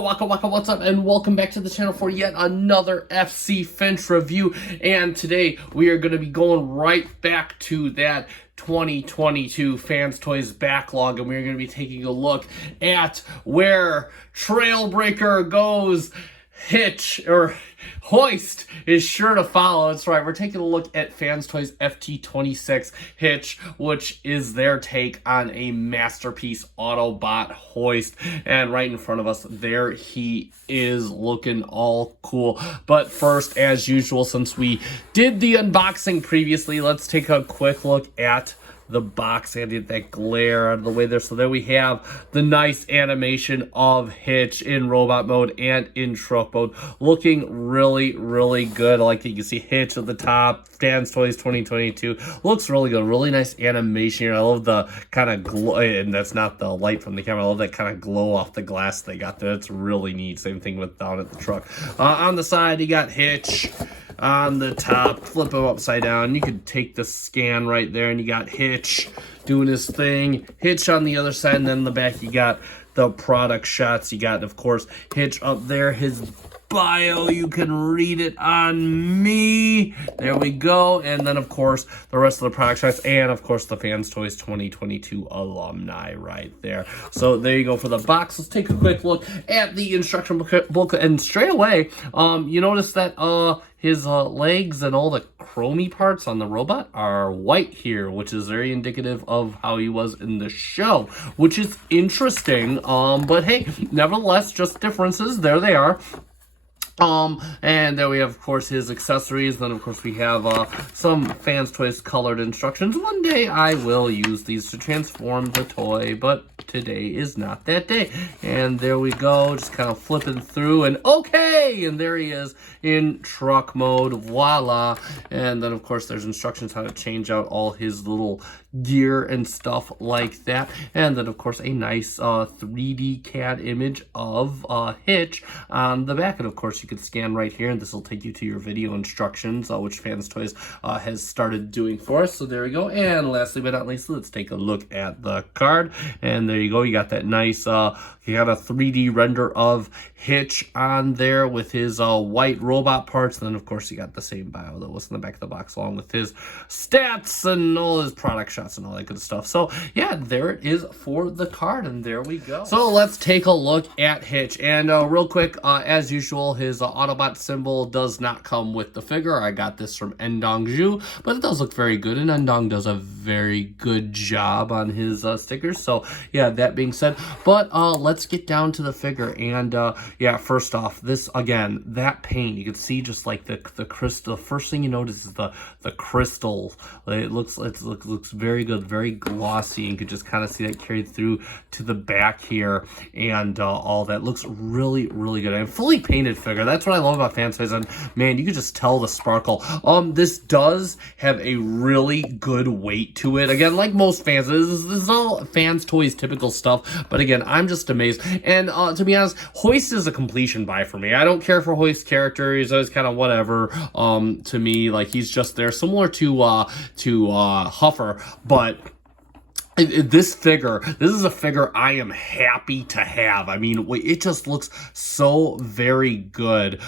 Waka, what's up? And welcome back to the channel for yet another FC Finch review. And today we are going to be going right back to that 2022 Fans Toys backlog, and we're going to be taking a look at where Trailbreaker goes. Hitch, or Hoist, is sure to follow. That's right, we're taking a look at Fans Toys FT-26 Hitch, which is their take on a masterpiece Autobot Hoist. And right in front of us, there he is, looking all cool. But first, as usual, since we did the unboxing previously, let's take a quick look at the box and get that glare out of the way there. So there we have the nice animation of Hitch in robot mode and in truck mode, looking really good. I like that you can see Hitch at the top. Fans Toys 2022 looks really good. Really nice animation here. I love the kind of glow, and that's not the light from the camera. I love that kind of glow off the glass they got there. It's really neat. Same thing with down at the truck. On the side, you got Hitch. On the top, flip him upside down. You could take the scan right there, and you got Hitch doing his thing. Hitch on the other side, and then in the back you got the product shots. You got, of course, Hitch up there, his bio. You can read it on me. There we go. And then, of course, the rest of the product shots, and, of course, the Fans Toys 2022 alumni right there. So there you go for the box. Let's take a quick look at the instruction book, and straight away, you notice that his legs and all the chromey parts on the robot are white here, which is very indicative of how he was in the show, which is interesting. But hey, nevertheless, just differences. There they are. And then we have, of course, his accessories. Then, of course, we have some Fans Toys colored instructions. One day I will use these to transform the toy, but today is not that day. And there we go, just kind of flipping through, and okay, and there he is in truck mode. Voila. And then, of course, there's instructions how to change out all his little gear and stuff like that. And then, of course, a nice 3D CAD image of Hitch on the back. And, of course, you can scan right here, and this will take you to your video instructions, which Fans Toys has started doing for us. So there we go. And lastly but not least, let's take a look at the card. And there you go. You got that nice, you got a 3D render of Hitch on there with his white robot parts. And then, of course, you got the same bio that was in the back of the box, along with his stats and all his product shots and all that good stuff. So, yeah, there it is for the card, and there we go. So, let's take a look at Hitch. And real quick, as usual, his Autobot symbol does not come with the figure. I got this from Endongju, but it does look very good, and Endong does a very good job on his stickers. So, yeah, that being said, but let's get down to the figure. And yeah, first off, this, again, that paint, you can see just like the crystal. First thing you notice is the crystal. It looks very good, very glossy. You can just kind of see that carried through to the back here, and all that looks really good. And fully painted figure. That's what I love about Fans Toys, and man, you can just tell the sparkle. This does have a really good weight to it. Again, like most fans, this is all Fans Toys typical stuff, but again, I'm just amazed. And to be honest, Hoist is a completion buy for me. I don't care for Hoist character. He's always kind of whatever to me. Like, he's just there, similar to Huffer, but this is a figure I am happy to have. I mean, it just looks so very good.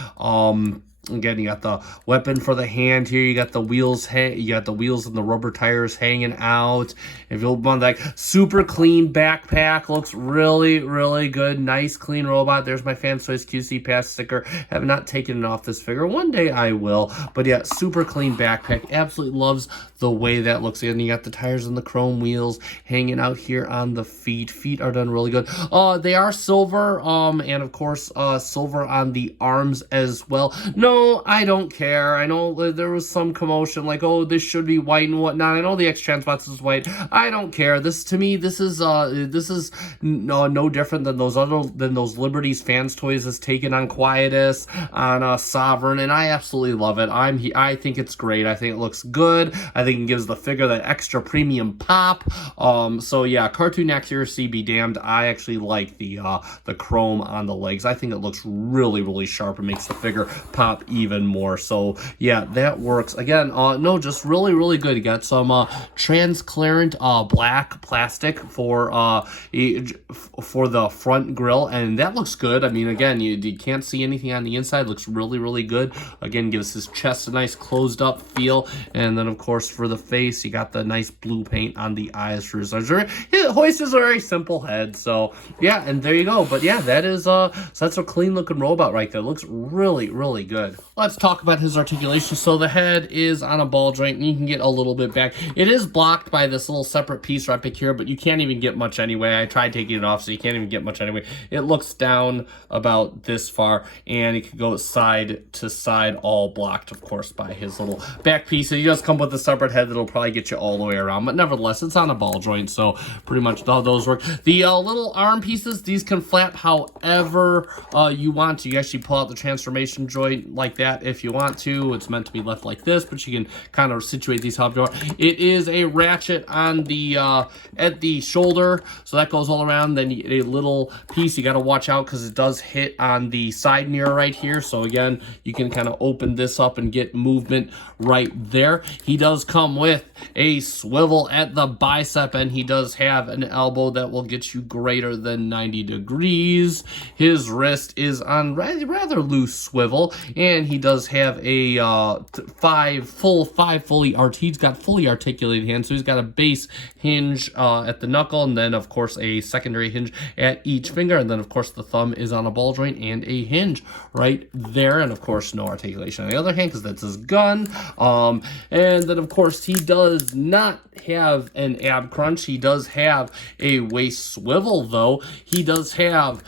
Again, you got the weapon for the hand here. You got the wheels. You got the wheels and the rubber tires hanging out. If you look on that, super clean backpack, looks really good. Nice clean robot. There's my Fans Toys QC Pass sticker. Have not taken it off this figure. One day I will. But yeah, super clean backpack. Absolutely loves the way that looks. And you got the tires and the chrome wheels hanging out here on the feet. Feet are done really good. They are silver. And of course, silver on the arms as well. No, I don't care. I know there was some commotion, like, oh, this should be white and whatnot. I know the X-Transbox is white. I don't care. This, to me, this is no different than those Liberties Fans Toys has taken on Quietus, on Sovereign, and I absolutely love it. I think it's great. I think it looks good. I think it gives the figure that extra premium pop. So yeah, cartoon accuracy be damned. I actually like the chrome on the legs. I think it looks really sharp and makes the figure pop up even more. So yeah, that works. Again, no, just really good. You got some transparent black plastic for the front grill, and that looks good. I mean, again, you can't see anything on the inside. Looks really good. Again, gives his chest a nice closed up feel. And then of course for the face, you got the nice blue paint on the eyes for his eyes. Hoist is a very simple head. So yeah, and there you go. But yeah, that is so that's a clean looking robot right there. Looks really good. Let's talk about his articulation. So the head is on a ball joint, and you can get a little bit back. It is blocked by this little separate piece right back here, but you can't even get much anyway. I tried taking it off, so you can't even get much anyway. It looks down about this far, and it can go side to side, all blocked, of course, by his little back piece. So you just come with a separate head that'll probably get you all the way around, but nevertheless, it's on a ball joint, so pretty much all those work. The little arm pieces, these can flap however you want to. You actually pull out the transformation joint like that if you want to. It's meant to be left like this, but you can kind of situate these however you want. It is a ratchet on the at the shoulder, so that goes all around. Then a little piece, you got to watch out because it does hit on the side mirror right here. So again, you can kind of open this up and get movement right there. He does come with a swivel at the bicep, and he does have an elbow that will get you greater than 90 degrees. His wrist is on rather loose swivel, and he does have a he's got fully articulated hands. So he's got a base hinge at the knuckle, and then of course a secondary hinge at each finger, and then of course the thumb is on a ball joint and a hinge right there, and of course no articulation on the other hand because that's his gun. And then of course he does not have an ab crunch. He does have a waist swivel though. He does have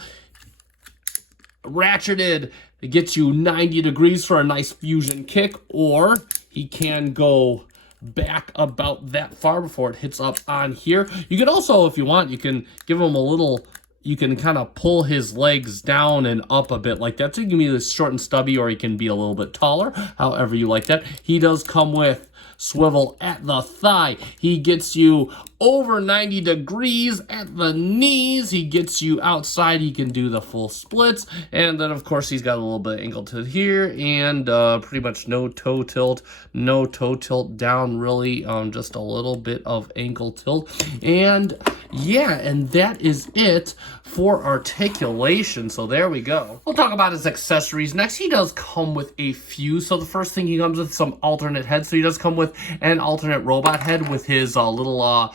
ratcheted. It gets you 90 degrees for a nice fusion kick, or he can go back about that far before it hits up on here. You can also, if you want, you can give him a little, you can kind of pull his legs down and up a bit like that. So you can be this short and stubby, or he can be a little bit taller, however you like that. He does come with swivel at the thigh. He gets you over 90 degrees at the knees. He gets you outside. He can do the full splits. And then, of course, he's got a little bit of ankle tilt here, and pretty much no toe tilt. No toe tilt down, really. Just a little bit of ankle tilt. And yeah, and that is it for articulation. So there we go. We'll talk about his accessories next. He does come with a few. So the first thing, he comes with some alternate heads. So he does come with an alternate robot head with his little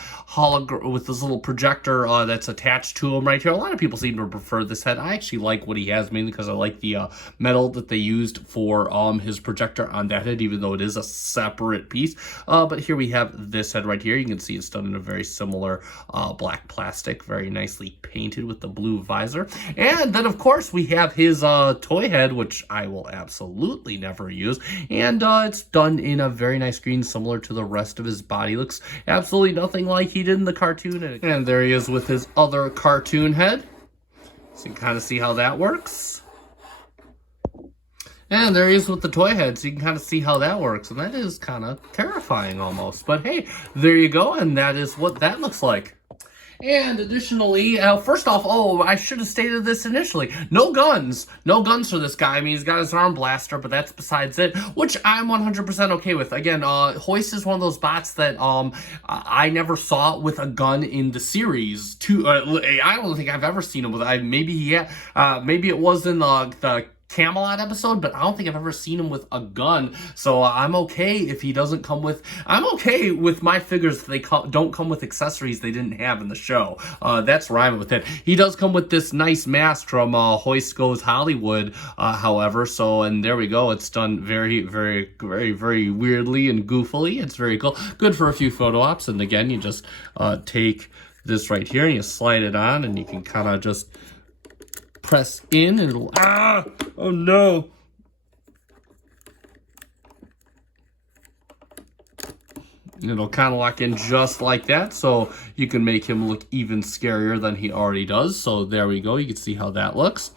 with this little projector that's attached to him right here. A lot of people seem to prefer this head. I actually like what he has, mainly because I like the metal that they used for his projector on that head, even though it is a separate piece. But here we have this head right here. You can see it's done in a very similar black plastic, very nicely painted with the blue visor. And then of course we have his toy head, which I will absolutely never use, and it's done in a very nice green, similar to the rest of his body. Looks absolutely nothing like he did in the cartoon. And there he is with his other cartoon head, so you can kind of see how that works. And there he is with the toy head, so you can kind of see how that works, and that is kind of terrifying almost. But hey, there you go, and that is what that looks like. And additionally, first off, I should have stated this initially. No guns. No guns for this guy. I mean, he's got his arm blaster, but that's besides it, which I'm 100% okay with. Again, Hoist is one of those bots that I never saw with a gun in the series. I don't think I've ever seen him with it. Maybe it was in the Camelot episode, but I don't think I've ever seen him with a gun. So I'm okay if he doesn't come with, I'm okay with my figures if they don't come with accessories they didn't have in the show. That's where I'm with it. He does come with this nice mask from Hoist Goes Hollywood, however, so, and there we go. It's done very weirdly and goofily. It's very cool. Good for a few photo ops. And again, you just take this right here and you slide it on, and you can kind of just press in, and it'll, oh no. It'll kind of lock in just like that, so you can make him look even scarier than he already does. So there we go. You can see how that looks.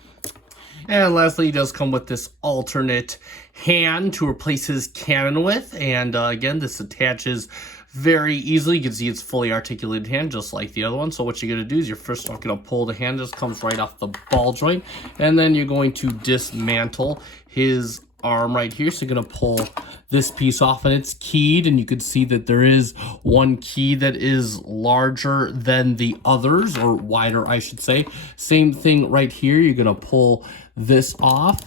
And lastly, he does come with this alternate hand to replace his cannon with. And again, this attaches very easily. You can see it's fully articulated hand, just like the other one. So what you're going to do is you're first off going to pull the hand, just comes right off the ball joint. And then you're going to dismantle his arm right here. So you're going to pull this piece off, and it's keyed, and you can see that there is one key that is larger than the others, or wider, I should say. Same thing right here. You're going to pull this off,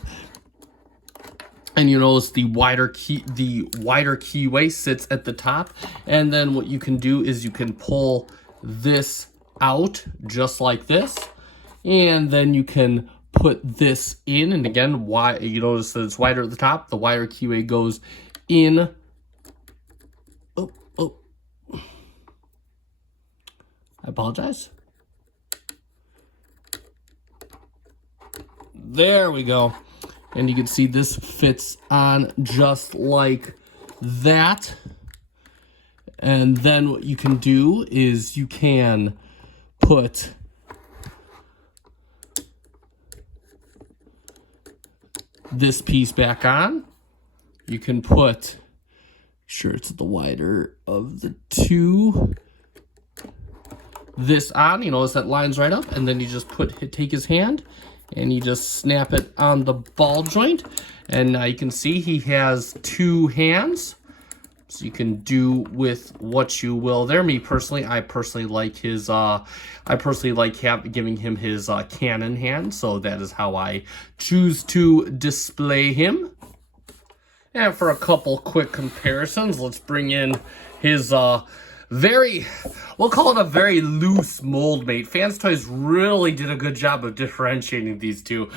and you notice the wider keyway sits at the top. And then what you can do is you can pull this out just like this, and then you can put this in. And again, why you notice that it's wider at the top, the wider keyway goes in. I apologize. There we go. And you can see this fits on just like that. And then what you can do is you can put this piece back on. You can put, sure it's the wider of the two, this on. You notice that lines right up, and then you just take his hand and you just snap it on the ball joint, and now you can see he has two hands. So you can do with what you will there. Me personally, I personally like his giving him his cannon hand. So that is how I choose to display him. And for a couple quick comparisons, let's bring in his we'll call it a very loose mold mate. Fans Toys really did a good job of differentiating these two,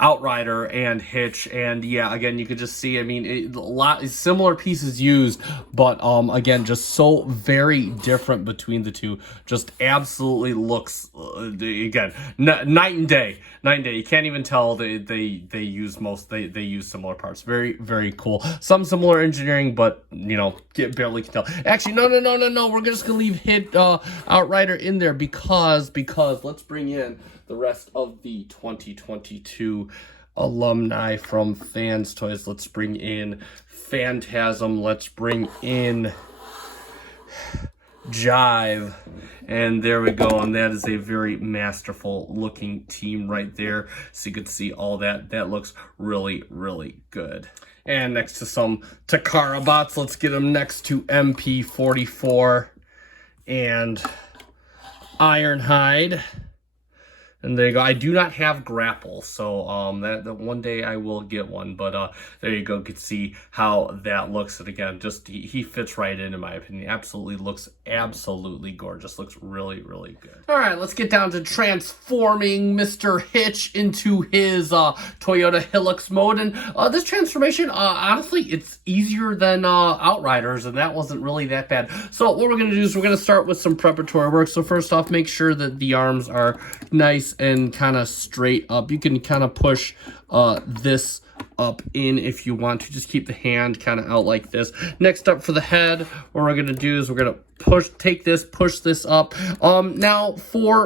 Outrider and Hitch. And yeah, again, you could just see, I mean, a lot similar pieces used, but again, just so very different between the two. Just absolutely looks again night and day. You can't even tell they use similar parts. Very, very cool. Some similar engineering, but you know, barely can tell. Actually, no. We're just gonna leave Outrider in there because let's bring in the rest of the 2022 alumni from Fans Toys. Let's bring in Phantasm. Let's bring in Jive. And there we go, and that is a very masterful looking team right there. So you can see all that. That looks really, really good. And next to some Takara bots, let's get them next to MP44 and Ironhide. And there you go. I do not have grapple, so that one day I will get one. But there you go. You can see how that looks. And again, just he fits right in my opinion. Absolutely looks absolutely gorgeous. Looks really, really good. All right, let's get down to transforming Mr. Hitch into his Toyota Hilux mode. And this transformation, honestly, it's easier than Outriders, and that wasn't really that bad. So what we're gonna do is we're gonna start with some preparatory work. So first off, make sure that the arms are nice and kind of straight up. You can kind of push this up in if you want to. Just keep the hand kind of out like this. Next up for the head, what we're going to do is we're going to push this up. Now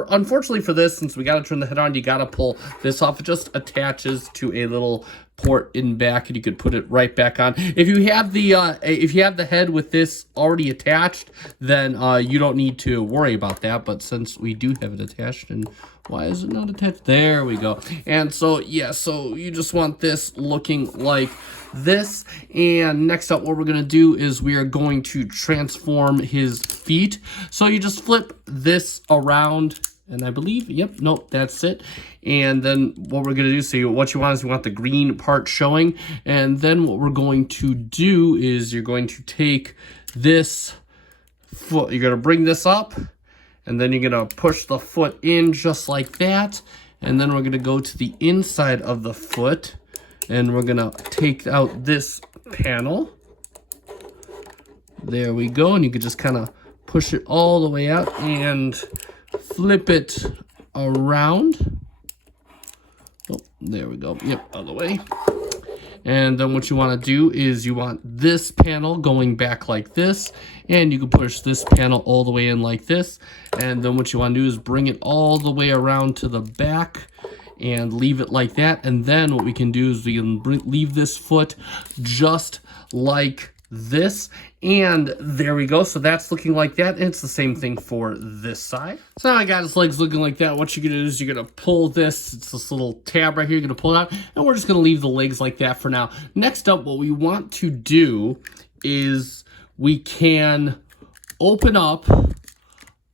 unfortunately for this, since we got to turn the head on, you got to pull this off. It just attaches to a little port in back, and you could put it right back on. If you have the head with this already attached, then you don't need to worry about that. But since we do have it attached, and why is it not attached? There we go. And so yeah, so you just want this looking like this. And next up, what we're gonna do is we are going to transform his feet. So you just flip this around, and I believe, yep, nope, that's it. And then what we're gonna do, so what you want is you want the green part showing. And then what we're going to do is you're going to take this foot, you're gonna bring this up, and then you're gonna push the foot in just like that. And then we're gonna go to the inside of the foot, and we're gonna take out this panel. There we go, and you can just kind of push it all the way out and flip it around. Oh, there we go. Yep, other way. And then what you want to do is you want this panel going back like this, and you can push this panel all the way in like this. And then what you want to do is bring it all the way around to the back and leave it like that. And then what we can do is we can leave this foot just like this, and there we go. So that's looking like that, and it's the same thing for this side. So now I got his legs looking like that. What you're gonna do is you're gonna pull this, it's this little tab right here, you're gonna pull it out, and we're just gonna leave the legs like that for now. Next up, what we want to do is we can open up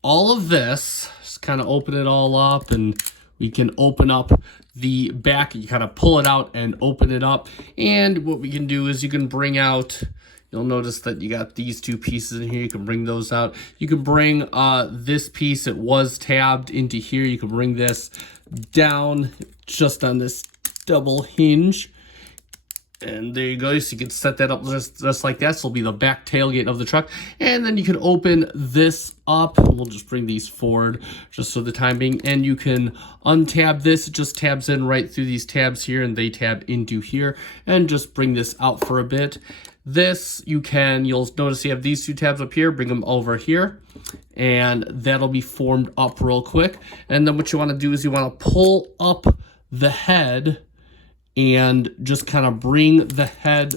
all of this, just kind of open it all up, and we can open up the back. You kind of pull it out and open it up, and what we can do is you can bring out, you'll notice that you got these two pieces in here. You can bring those out. You can bring this piece, it was tabbed into here. You can bring this down just on this double hinge. And there you go. So you can set that up just like that. So it'll be the back tailgate of the truck. And then you can open this up. We'll just bring these forward just for the time being. And you can untab this. It just tabs in right through these tabs here, and they tab into here. And just bring this out for a bit. This, you'll notice you have these two tabs up here. Bring them over here. And that'll be formed up real quick. And then what you want to do is you want to pull up the head and just kind of bring the head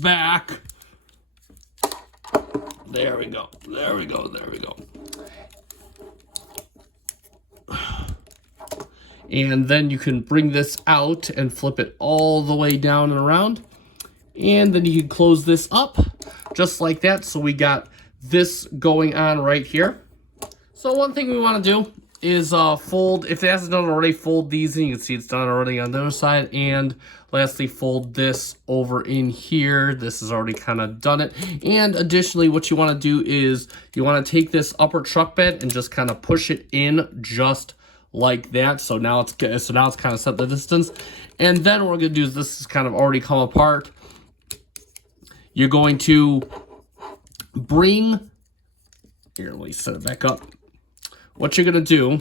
back. There we go. There we go. There we go. And then you can bring this out and flip it all the way down and around. And then you can close this up just like that. So we got this going on right here. So one thing we want to do is fold, if it hasn't done already, fold these in. You can see it's done already on the other side. And lastly, fold this over in here. This has already kind of done it. And additionally, what you want to do is you want to take this upper truck bed and just kind of push it in just like that. So now it's kind of set the distance. And then what we're going to do is this has kind of already come apart. You're going to bring, here, let me set it back up. What you're going to do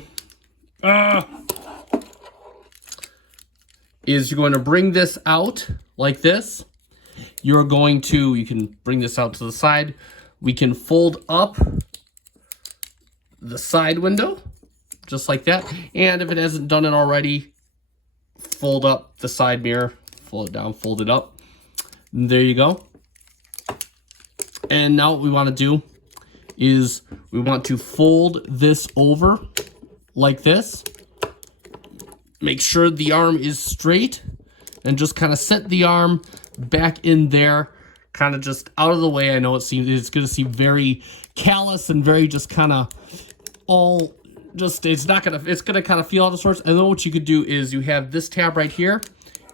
is you're going to bring this out like this. You can bring this out to the side. We can fold up the side window just like that. And if it hasn't done it already, fold up the side mirror, fold it down, fold it up. And there you go. And now what we want to do is we want to fold this over like this. Make sure the arm is straight and just kind of set the arm back in there, kind of just out of the way. I know it's going to seem very callous and very just kind of all just, it's going to kind of feel out of sorts. And then what you could do is you have this tab right here.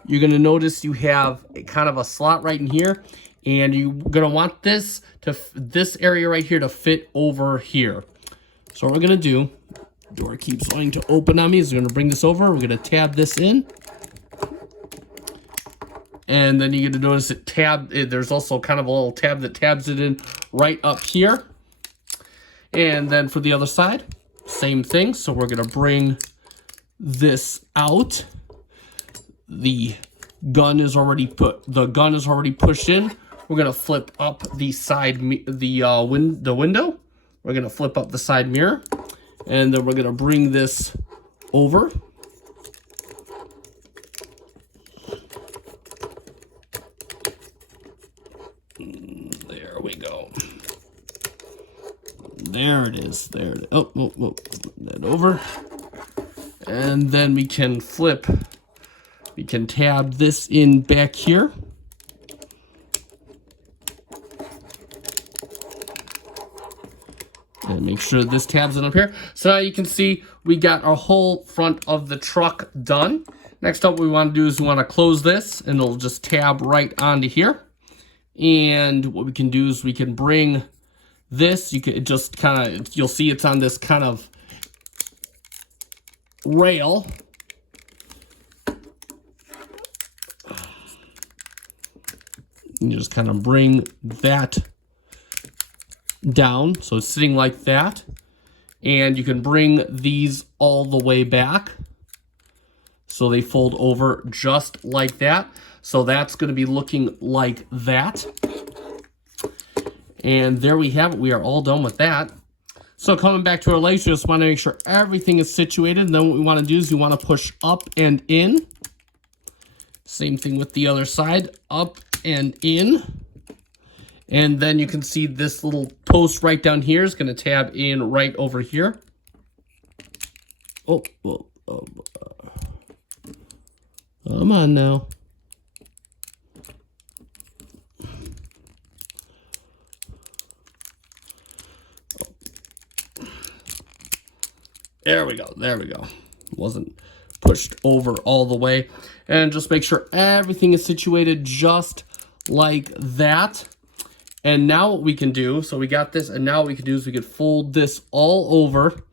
You're going to notice you have kind of a slot right in here. And you're going to want this area right here to fit over here. So what we're going to do, door keeps wanting to open on me, is we're going to bring this over. We're going to tab this in. And then you're going to notice there's also kind of a little tab that tabs it in right up here. And then for the other side, same thing. So we're going to bring this out. The gun is already pushed in. We're going to flip up the side, the window. We're going to flip up the side mirror. And then we're going to bring this over. There we go. There it is. There it is. Oh, that over. And then we can tab this in back here. And make sure this tabs in up here. So now you can see we got our whole front of the truck done. Next up, what we want to do is we want to close this, and it'll just tab right onto here. And what we can do is we can bring this. You can just you'll see it's on this kind of rail. You just kind of bring that down, so it's sitting like that, and you can bring these all the way back so they fold over just like that. So that's going to be looking like that, and there we have it. We are all done with that. So coming back to our legs, you just want to make sure everything is situated, and then what we want to do is we want to push up and in. Same thing with the other side, up and in. And then you can see this little post right down here is going to tab in right over here. Oh, come on now. There we go. There we go. Wasn't pushed over all the way. And just make sure everything is situated just like that. And now what we can do, so we got this, and now what we can do is we could fold this all over.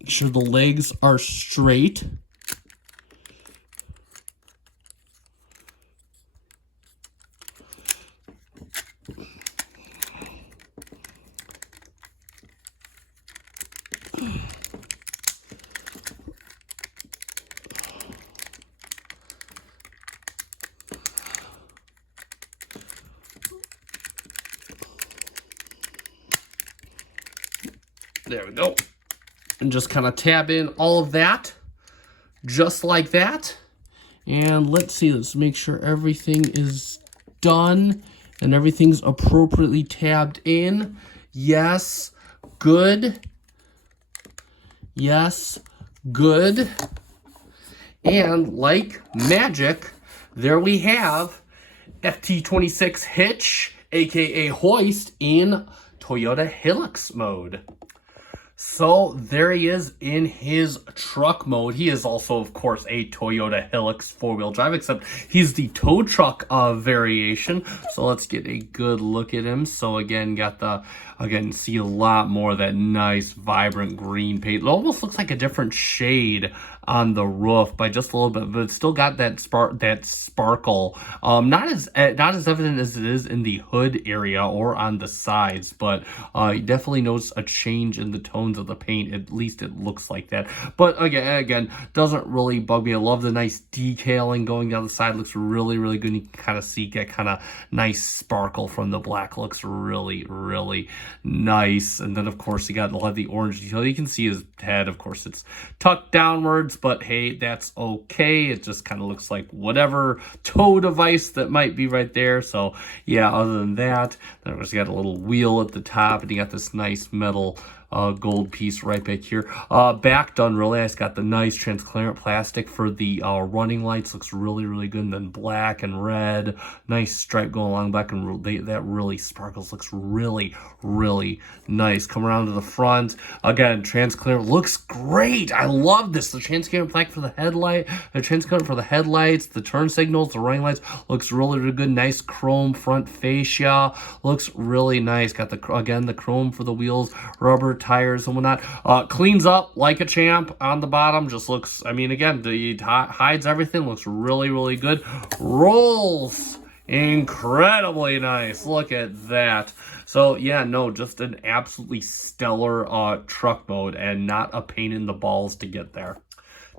Make sure the legs are straight. There we go. And just kind of tab in all of that, just like that. And let's see, let's make sure everything is done and everything's appropriately tabbed in. Yes, good. Yes, good. And like magic, there we have FT-26 Hitch, aka Hoist, in Toyota Hilux mode. So there he is in his truck mode. He is also, of course, a Toyota Hilux four-wheel drive, except he's the tow truck variation. So let's get a good look at him. So again, see a lot more of that nice, vibrant green paint. It almost looks like a different shade on the roof by just a little bit, but it's still got that sparkle. Not as evident as it is in the hood area or on the sides, but you definitely notice a change in the tones of the paint. At least it looks like that. But again, doesn't really bug me. I love the nice detailing going down the side. Looks really, really good. You can kind of see that kind of nice sparkle from the black. Looks really, really nice. And then of course you got a lot of the orange detail. You can see his head. Of course, it's tucked downwards, but hey, that's okay. It just kind of looks like whatever tow device that might be right there. So yeah, other than that, then of course you got a little wheel at the top, and you got this nice metal gold piece right back here. Back done really nice. Got the nice transparent plastic for the running lights. Looks really, really good. And then black and red. Nice stripe going along back, and that really sparkles. Looks really, really nice. Come around to the front. Again, transparent. Looks great. I love this. The transparent plaque for the headlight. The transparent for the headlights. The turn signals. The running lights. Looks really, really good. Nice chrome front fascia. Looks really nice. Got the chrome for the wheels. Rubber tires and whatnot. Cleans up like a champ on the bottom. Just looks, I mean, again, hides everything. Looks really, really good. Rolls incredibly nice. Look at that. So yeah, no, just an absolutely stellar truck mode, and not a pain in the balls to get there.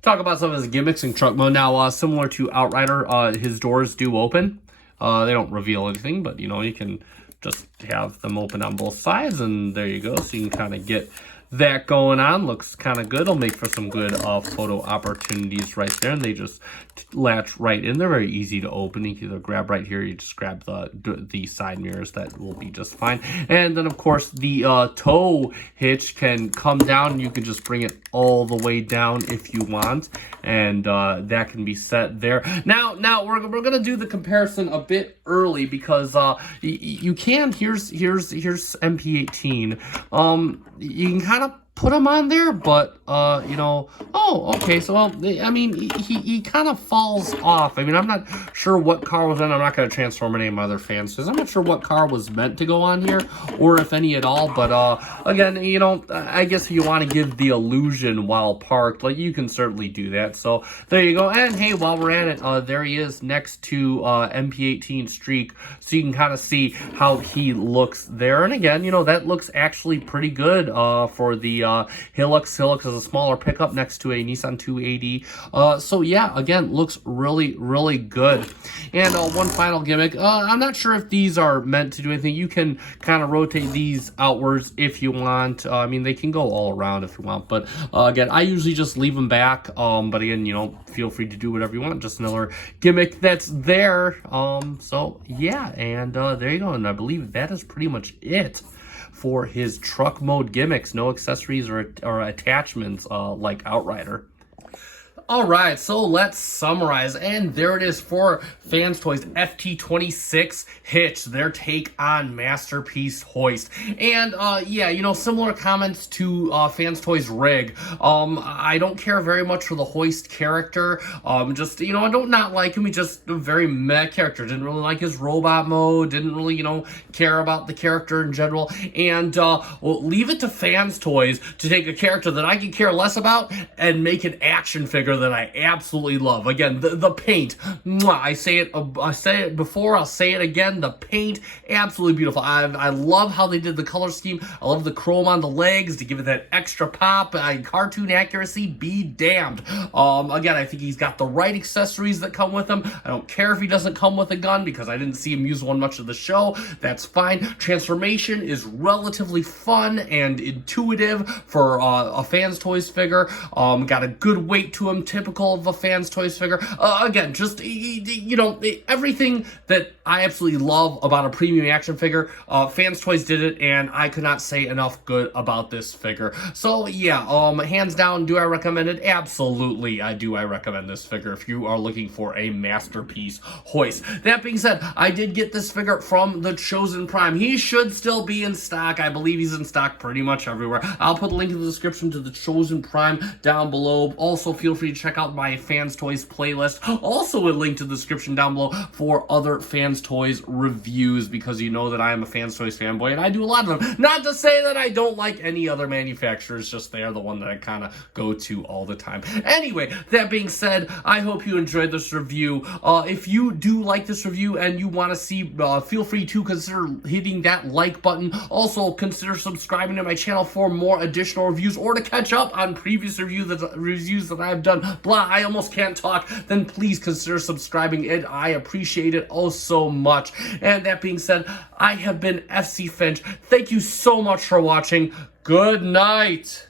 Talk about some of his gimmicks in truck mode. Now, similar to Outrider, his doors do open. They don't reveal anything, but you know, you can just have them open on both sides, and there you go. So you can kind of get that going on. Looks kind of good. It'll make for some good photo opportunities right there, and they just latch right in. They're very easy to open. You can either grab right here, you just grab the side mirrors. That will be just fine. And then of course the tow hitch can come down, and you can just bring it all the way down if you want, and that can be set there. Now we're gonna do the comparison a bit early, because you can, here's MP18. You can kind of put him on there, but you know, oh, okay, so well, I mean, he kind of falls off. I mean, I'm not sure what car was in. I'm not going to transform any of my other fans, because I'm not sure what car was meant to go on here, or if any at all. But again, you know, I guess if you want to give the illusion while parked, like, you can certainly do that. So there you go. And hey, while we're at it, there he is next to MP18 Streak, so you can kind of see how he looks there. And again, you know, that looks actually pretty good for the Hilux. Hilux is a smaller pickup next to a Nissan 280. So yeah, again, looks really, really good. And one final gimmick. I'm not sure if these are meant to do anything. You can kind of rotate these outwards if you want. I mean, they can go all around if you want. But again, I usually just leave them back. But again, you know, feel free to do whatever you want. Just another gimmick that's there. So yeah, and there you go. And I believe that is pretty much it for his truck mode gimmicks. No accessories or attachments like Outrider. All right, so let's summarize, and there it is for Fans Toys FT-26 Hitch, their take on Masterpiece Hoist. And yeah, you know, similar comments to Fans Toys Rig. I don't care very much for the Hoist character. Just, you know, I don't not like him. He's just a very meh character. Didn't really like his robot mode. Didn't really, you know, care about the character in general. And well, leave it to Fans Toys to take a character that I could care less about and make an action figure that I absolutely love. Again, the paint. Mwah, I say it before, I'll say it again. The paint, absolutely beautiful. I love how they did the color scheme. I love the chrome on the legs to give it that extra pop. Cartoon accuracy, be damned. Again, I think he's got the right accessories that come with him. I don't care if he doesn't come with a gun because I didn't see him use one much of the show. That's fine. Transformation is relatively fun and intuitive for a Fans Toys figure. Got a good weight to him, typical of a Fans Toys figure. Again, just, you know, everything that I absolutely love about a premium action figure, Fans Toys did it, and I could not say enough good about this figure. So yeah, hands down, do I recommend it? Absolutely, I recommend this figure if you are looking for a Masterpiece Hoist. That being said, I did get this figure from the Chosen Prime. He should still be in stock. I believe he's in stock pretty much everywhere. I'll put a link in the description to the Chosen Prime down below. Also, feel free to check out my Fans Toys playlist. Also a link to the description down below for other Fans Toys reviews, because you know that I am a Fans Toys fanboy and I do a lot of them. Not to say that I don't like any other manufacturers, just they are the one that I kind of go to all the time. Anyway, that being said, I hope you enjoyed this review. If you do like this review and you want to see, feel free to consider hitting that like button. Also, consider subscribing to my channel for more additional reviews or to catch up on previous reviews that I've done. Blah, I almost can't talk. Then please consider subscribing, and I appreciate it oh so much. And that being said, I have been FC Finch. Thank you so much for watching. Good night.